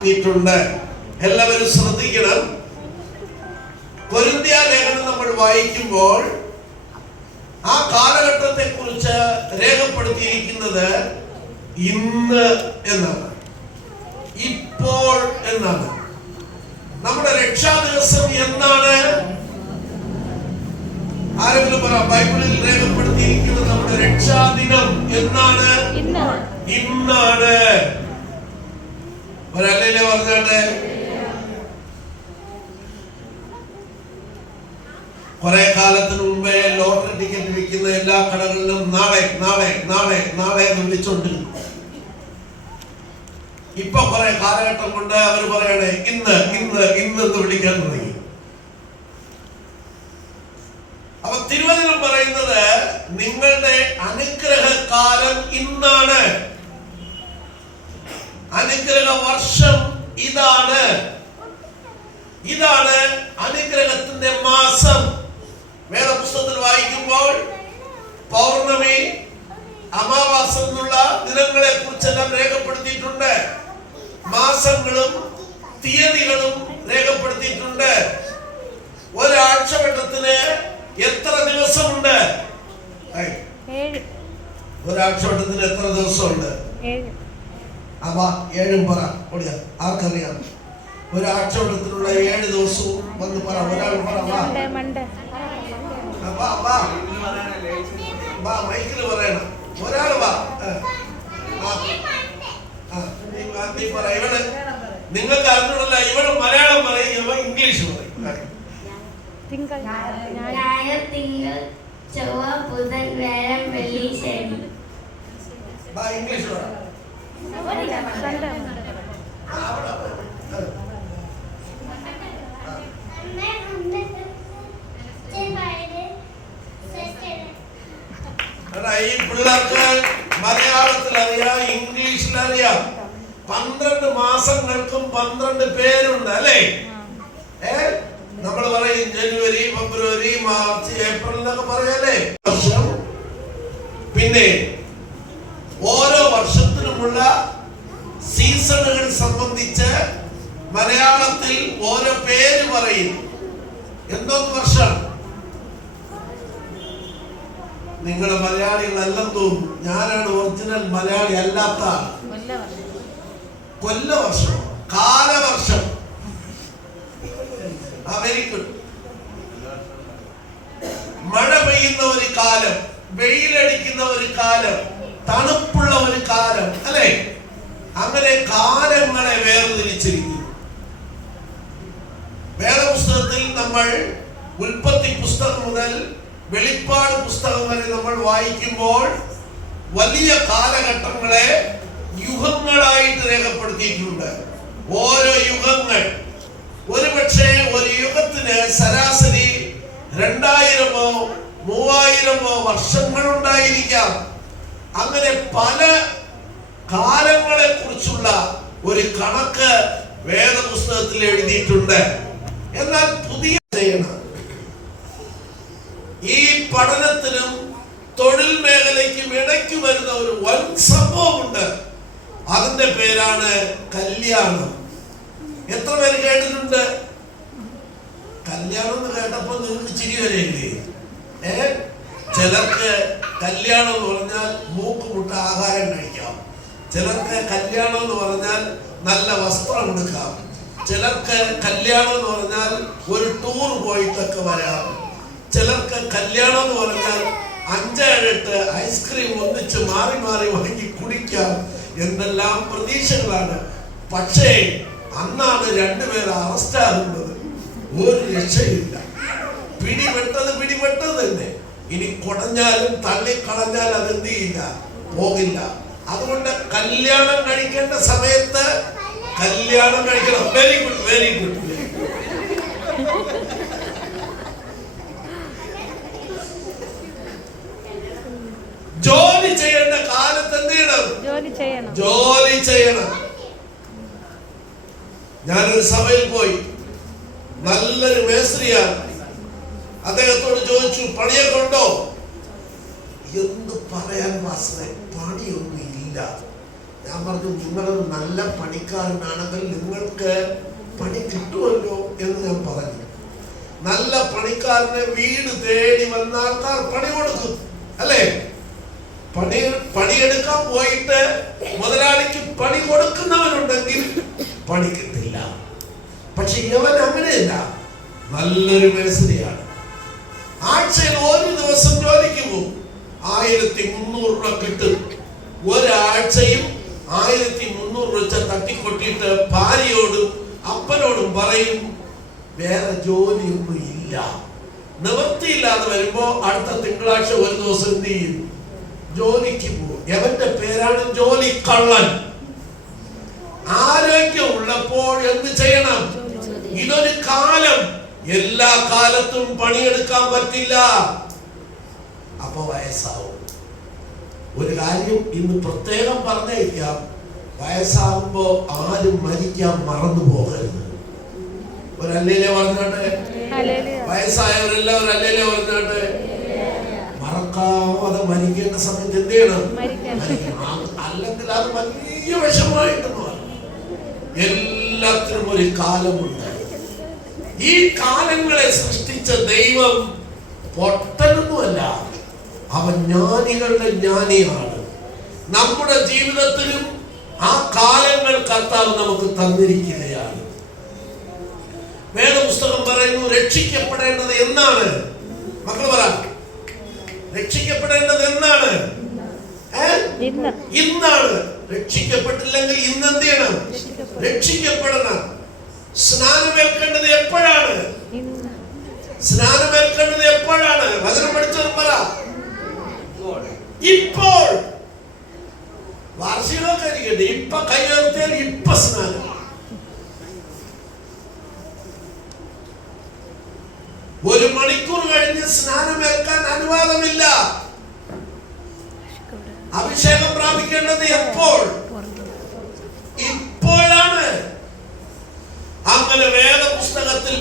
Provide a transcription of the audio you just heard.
എല്ലാവരും ശ്രദ്ധിക്കണം. കൊരിന്ത്യ ലേഖനം നമ്മൾ വായിക്കുമ്പോൾ ആ കാലഘട്ടത്തെ കുറിച്ച് രേഖപ്പെടുത്തിയിരിക്കുന്നത് ഇന്ന് എന്നാണ്, ഇപ്പോൾ എന്നാണ്. നമ്മുടെ രക്ഷാ ദിവസം എന്നാണ്? ആരെങ്കിലും പറ. ബൈബിളിൽ രേഖപ്പെടുത്തിയിരിക്കുന്നത് നമ്മുടെ രക്ഷാ ദിനം എന്നാണ്? ഇന്നാണ്. ഒരല്ലേ പറഞ്ഞാട്ടെ. കുറെ കാലത്തിന് മുമ്പേ ലോട്ടറി ടിക്കറ്റ് വിൽക്കുന്ന എല്ലാ കടകളിലും നാളെ നാളെ നാളെ നാളെ എന്ന് വിളിച്ചോണ്ടിരുന്നു. ഇപ്പൊ കുറെ കാലഘട്ടം കൊണ്ട് അവർ പറയണേ ഇന്ന് ഇന്ന് ഇന്ന് എന്ന് വിളിക്കാൻ തുടങ്ങി. അപ്പൊ തിരുവചനം പറയുന്നത് നിങ്ങളുടെ അനുഗ്രഹകാലം ഇന്നാണ്, അനുഗ്രഹ വർഷം ഇതാണ്, ഇതാണ് അനുഗ്രഹത്തിന്റെ മാസം. വേദപുസ്തകത്തിൽ വായിക്കുമ്പോൾ പൗർണമി, അമാവാസ എന്നുള്ള ദിനങ്ങളെ കുറിച്ചെല്ലാം രേഖപ്പെടുത്തിയിട്ടുണ്ട്. മാസങ്ങളും തീയതികളും രേഖപ്പെടുത്തിയിട്ടുണ്ട്. ഒരാഴ്ചവട്ടത്തിന് എത്ര ദിവസമുണ്ട്? ഒരാഴ്ചവട്ടത്തിന് എത്ര ദിവസമുണ്ട്? അപ്പൊ 7 പറ. ആർക്കറിയാം? ഒരാഴ്ചവട്ടത്തിലുള്ള 7 ദിവസവും വന്ന് പറ. ഒരാൾ പറ. മൈക്കില് പറയണം. ഒരാൾ വാ. നീ പറ. ഇവള് നിങ്ങൾക്ക് അറിഞ്ഞൂടല്ല. ഇവള് മലയാളം പറയും, ഇവ ഇംഗ്ലീഷ് പറയും. ഞായർ, തിങ്കൾ, ചൊവ്വ, ബുധൻ, വ്യാഴം, വെള്ളി, ശനി. ഇംഗ്ലീഷ് പറ. ഈ പിള്ളേർക്ക് മലയാളത്തിൽ അറിയാം, ഇംഗ്ലീഷിൽ അറിയാം. 12 മാസങ്ങൾക്കും 12 പേരുണ്ട് അല്ലേ? നമ്മൾ പറയും ജനുവരി, ഫെബ്രുവരി, മാർച്ച്, ഏപ്രിൽ എന്നൊക്കെ പറയല്ലേ വർഷം. പിന്നെ ഓരോ വർഷത്തിനുമുള്ള സീസണുകൾ സംബന്ധിച്ച് മലയാളത്തിൽ ഓരോ പേര് പറയും. എന്തൊക്കെ വർഷം? നിങ്ങളുടെ മലയാളികളല്ലെന്ന് തോന്നുന്നു. ഞാനാണ് ഒറിജിനൽ മലയാളി അല്ലാത്ത. കൊല്ലവർഷം, കാലവർഷം. Very good. മഴ പെയ്യുന്ന ഒരു കാലം, വെയിലടിക്കുന്ന ഒരു കാലം, തണുപ്പുള്ള ഒരു കാലം അല്ലെ? അങ്ങനെ കാലങ്ങളെ വേർതിരിച്ചിരിക്കുന്നു. വേദപുസ്തകത്തിൽ നമ്മൾ ഉൽപ്പത്തി പുസ്തകം മുതൽ വെളിപ്പാട് പുസ്തകം വരെ നമ്മൾ വായിക്കുമ്പോൾ വലിയ കാലഘട്ടങ്ങളെ യുഗങ്ങളായിട്ട് രേഖപ്പെടുത്തിയിട്ടുണ്ട്. ഓരോ യുഗങ്ങൾ, ഒരുപക്ഷെ ഒരു യുഗത്തിന് ശരാശരി 2000-ഓ 3000-ഓ വർഷങ്ങൾ ഉണ്ടായിരിക്കാം. അങ്ങനെ പല കാലങ്ങളെ കുറിച്ചുള്ള ഒരു കണക്ക് വേദപുസ്തകത്തിൽ എഴുതിയിട്ടുണ്ട്. എന്നാൽ പുതിയ ഈ പഠനത്തിനും തൊഴിൽ മേഖലയ്ക്കും ഇടയ്ക്ക് വരുന്ന ഒരു വൻ സംഭവമുണ്ട്. അതിന്റെ പേരാണ് കല്യാണം. എത്ര പേര് കേട്ടിട്ടുണ്ട്? കല്യാണം എന്ന് കേട്ടപ്പോ നിങ്ങൾക്ക് ചിരി വരെയില്ലേ? ചിലർക്ക് കല്യാണം എന്ന് പറഞ്ഞാൽ മൂക്കുമുട്ട ആഹാരം കഴിക്കാം. ചിലർക്ക് കല്യാണം എന്ന് പറഞ്ഞാൽ നല്ല വസ്ത്രം എടുക്കാം. ചിലർക്ക് കല്യാണം എന്ന് പറഞ്ഞാൽ ഒരു ടൂർ പോയിട്ടൊക്കെ വരാം. ചിലർക്ക് കല്യാണം എന്ന് പറഞ്ഞാൽ 5-8 ഐസ്ക്രീം ഒന്നിച്ച് മാറി മാറി വാങ്ങി കുടിക്കാം. എന്തെല്ലാം പ്രതീക്ഷകളാണ്. പക്ഷേ അന്നാണ് 2 പേർ അറസ്റ്റ് ആകുന്നത്. ഒരു രക്ഷയില്ല. പിടിപെട്ടത് തന്നെ. ഇനി കുടഞ്ഞാലും തള്ളിക്കളഞ്ഞാൽ അതെന്ത് ചെയ്യില്ല, പോകില്ല. അതുകൊണ്ട് കല്യാണം കഴിക്കേണ്ട സമയത്ത് കല്യാണം കഴിക്കണം. Very good, very good. ജോലി ചെയ്യേണ്ട കാലത്ത് എന്ത് ചെയ്യണം? ജോലി ചെയ്യണം. ഞാനൊരു സഭയിൽ പോയി. നല്ലൊരു മേസ്ത്രിയാണ്. അദ്ദേഹത്തോട് ചോദിച്ചു, പണിയൊക്കെ ഉണ്ടോ? എന്ത് പറയാൻ വാസന, പണിയൊന്നും ഇല്ല. ഞാൻ പറഞ്ഞു, നിങ്ങളൊരു നല്ല പണിക്കാരനാണെങ്കിൽ നിങ്ങൾക്ക് പണി കിട്ടുമല്ലോ എന്ന് ഞാൻ പറഞ്ഞു. നല്ല പണിക്കാരനെ വീട് തേടി വന്ന ആൾക്കാർ പണി കൊടുക്കും, അല്ലേ? പണിയെടുക്കാൻ പോയിട്ട് മുതലാളിക്ക് പണി കൊടുക്കുന്നവരുണ്ടെങ്കിൽ പണി കിട്ടില്ല. പക്ഷെ ഇവൻ അങ്ങനെയല്ല, നല്ലൊരു മേസ്ത്രിയാണ്. ആഴ്ചയിൽ ഒരു ദിവസം ജോലിക്ക് പോകും, 1300 രൂപ കിട്ടും. ഒരാഴ്ചയും 1300 വെച്ച് തട്ടിക്കൊട്ടിയിട്ട് ഭാര്യയോടും അപ്പനോടും പറയും, വേറെ ജോലിയൊന്നും ഇല്ല. നിവൃത്തിയില്ലാതെ വരുമ്പോ അടുത്ത തിങ്കളാഴ്ച ഒരു ദിവസം എന്ത് ചെയ്യും? ജോലിക്ക് പോകും. എവന്റെ പേരാണ് ജോലി കള്ളൻ. ആരോഗ്യം ഉള്ളപ്പോൾ എന്ത് ചെയ്യണം? ഇതൊരു കാലം, എല്ലാ കാലത്തും പണിയെടുക്കാൻ പറ്റില്ല. അപ്പൊ വയസ്സാവും. ഒരു കാര്യം ഇന്ന് പ്രത്യേകം പറഞ്ഞേക്കാം, വയസ്സാകുമ്പോ ആരും മരിക്കാൻ മറന്നു പോകരുത്. ഒരു അല്ലേലെ പറഞ്ഞോട്ടെ, വയസ്സായവരെല്ലാവരും അല്ലേലെ പറഞ്ഞോട്ടെ. മറക്കാതെ മരിക്കേണ്ട സമയത്ത് എന്ത് ചെയ്യണം? അല്ലെങ്കിൽ അത് വലിയ വിഷമായിട്ട് മാറും. എല്ലാത്തിനും ഒരു കാലമുണ്ട്. ഈ കാലങ്ങളെ സൃഷ്ടിച്ച ദൈവം പൊട്ടനൊന്നുമല്ല, അവൻ ജ്ഞാനികളുടെ ജ്ഞാനിയാണ്. നമ്മുടെ ജീവിതത്തിലും ആ കാലങ്ങൾ കർത്താവ് നമുക്ക് തന്നിരിക്കുകയാണ്. വേദപുസ്തകം പറയുന്നു, രക്ഷിക്കപ്പെടേണ്ടത് എന്നാണ്? മക്കൾ പറ, രക്ഷിക്കപ്പെടേണ്ടത് എന്നാണ്? ഇന്നാണ്. രക്ഷിക്കപ്പെട്ടില്ലെങ്കിൽ ഇന്ന് എന്ത് ചെയ്യണം? രക്ഷിക്കപ്പെടണം. സ്നാനമേൽക്കേണ്ടത് എപ്പോഴാണ്? സ്നാനമേൽക്കേണ്ടത് എപ്പോഴാണ്? വചനം പഠിച്ചവർ പറ. ഇപ്പോൾ. വാർഷികമൊക്കെ ഇപ്പൊ കൈ ഉയർത്തിയാൽ ഇപ്പൊ സ്നാനം. ഒരു മണിക്കൂർ കഴിഞ്ഞ് സ്നാനമേൽക്കാൻ അനുവാദമില്ല. അഭിഷേകം പ്രാപിക്കേണ്ടത് എപ്പോൾ? ഇപ്പോഴാണ്. അങ്ങനെ വേദപുസ്തകത്തിൽ